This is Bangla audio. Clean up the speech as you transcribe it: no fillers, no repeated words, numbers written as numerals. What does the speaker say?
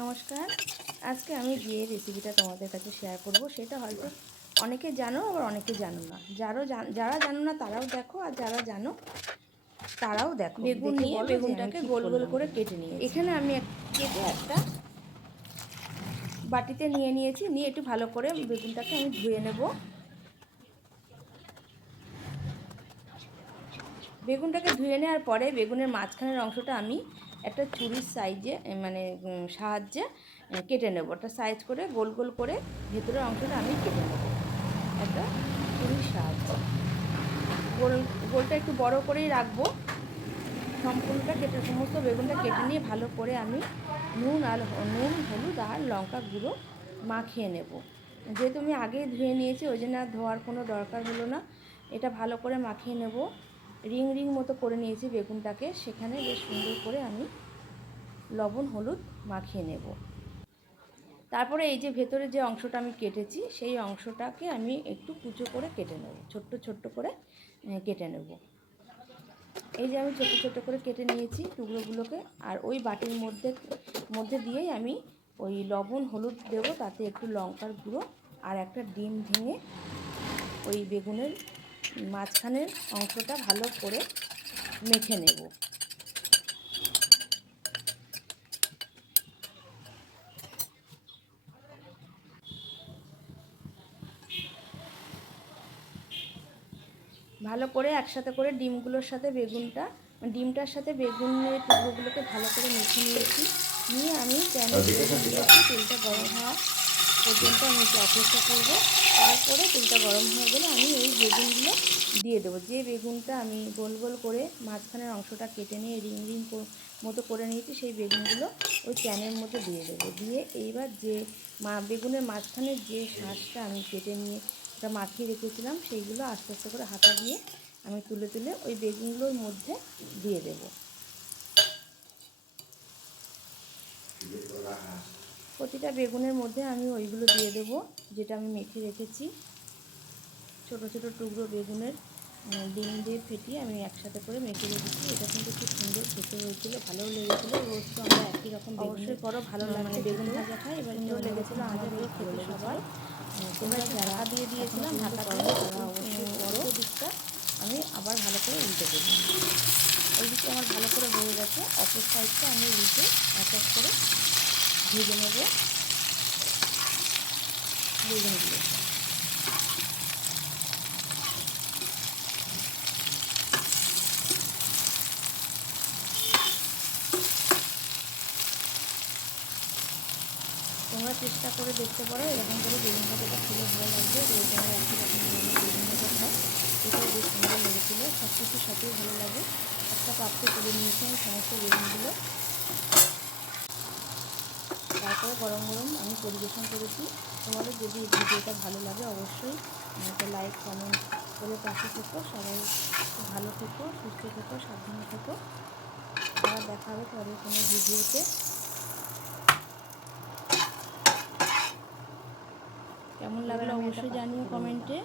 নমস্কার। আজকে আমি যে রেসিপিটা তোমাদের কাছে শেয়ার করব সেটা হয়তো অনেকে জানো, আবার অনেকে জানো না। যারা জানো না তারাও দেখো, আর যারা জানো তারাও দেখো। বেগুন নিয়ে বেগুনটাকে গোল গোল করে কেটে নিয়ে এখানে আমি কেটে একটা বাটিতে নিয়ে নিয়েছি। নিয়ে একটু ভালো করে বেগুনটাকে আমি ধুয়ে নেব। বেগুনটাকে ধুয়ে নেওয়ার পরে বেগুনের মাঝখানের অংশটা আমি একটা ছুরির সাইজে সাহায্যে কেটে নেব। একটা সাইজ করে গোল গোল করে ভেতরের অংশটা আমি কেটে নেব একটা ছুরির সাহায্যে। গোলটা একটু বড় করেই রাখবো। সম্পূর্ণটা কেটে সমস্ত বেগুনটা কেটে নিয়ে ভালো করে আমি নুন, হলুদ আর লঙ্কা গুঁড়ো মাখিয়ে নেব। যেহেতু আমি আগেই ধুয়ে নিয়েছি ওই জন্য আর ধোয়ার কোনো দরকার হলো না। এটা ভালো করে মাখিয়ে নেব। রিং রিং মতো করে নিয়েছি বেগুনটাকে, সেখানে বেশ সুন্দর করে আমি লবণ হলুদ মাখিয়ে নেব। তারপরে এই যে ভেতরে যে অংশটা আমি কেটেছি সেই অংশটাকে আমি একটু কুচো করে কেটে নেব, ছোট্ট ছোট্ট করে কেটে নেব। এই যে আমি ছোট ছোট করে কেটে নিয়েছি টুকরোগুলোকে, আর ওই বাটির মধ্যে দিয়েই আমি ওই লবণ হলুদ দেব, তাতে একটু লঙ্কার গুঁড়ো আর একটা ডিম ভেঙে ওই বেগুনের মাঝখানের অংশটা ভালো করে মেখে নেব। ভালো করে একসাথে করে ডিমটার সাথে বেগুনের টুকরোগুলোকে ভালো করে মেখে নিয়েছি। নিয়ে আমি প্যানে দিয়েছি, তেলটা গরম হওয়া পর্যন্ত আমি একটু অপেক্ষা করব। তারপরে তেলটা গরম হয়ে গেলে আমি ওই বেগুনগুলো দিয়ে দেবো। যে বেগুনটা আমি গোল গোল করে মাঝখানের অংশটা কেটে নিয়ে রিং রিং মতো করে নিয়েছি সেই বেগুনগুলো ওই প্যানের মধ্যে দিয়ে দেবো। দিয়ে এইবার যে বেগুনের মাঝখানের যে শাঁসটা আমি কেটে নিয়ে ওটা মাখিয়ে রেখেছিলাম সেইগুলো আস্তে আস্তে করে হাতা দিয়ে আমি তুলে তুলে ওই বেগুনগুলোর মধ্যে দিয়ে দেব। প্রতিটা বেগুনের মধ্যে আমি ওইগুলো দিয়ে দেব যেটা আমি মেখে রেখেছি। ছোট ছোট টুকরো বেগুনের ডিম দিয়ে ফেটিয়ে আমি একসাথে করে মেখে রেখেছি। এটা কিন্তু খুব সুন্দর খেতে হয়েছিল, ভালোও লেগেছিল। রোজ তো আমরা একই রকম অবশ্যই করো, ভালো লাগে বেগুন ভাজা খাই। এবার সুন্দর লেগেছিলো আমাদেরও খেতে সবার। তোমরা ঢাকা দিয়ে দিয়েছিলাম, ঢাকা দিয়ে তারা অবশ্যই বড় দিকটা আমি আবার ভালো করে উল্টে দেবো। ওই দিকে আমার ভালো করে হয়ে গেছে, অপর সাইডটা আমি উল্টে এক এক করে ভেজে নেব বেগুনগুলো। তোমরা চেষ্টা করে দেখতে পারো, এরকম করে বেগুন ভাজাটা খেলে ভালো লাগবে। রোজ আমরা একই রকম ধরনের বেগুন ভাজা খাই, এটাও বেশ সুন্দর লেগেছিলো। সব কিছুর সাথেই ভালো লাগে। একটা পাত্রে তুলে নিয়েছি আমি সমস্ত বেগুনগুলো, তারপরে গরম গরম আমি পরিবেশন করেছি। তোমাদের যদি এই ভিডিওটা ভালো লাগে অবশ্যই একটা লাইক কমেন্ট করে পাশে থেকো। সবাই ভালো থেকো, সুস্থ থেকো, সাবধানে থেকো। আবার দেখা হবে পরের কোনো ভিডিওতে। কেমন লাগলো অবশ্যই জানিও কমেন্টে।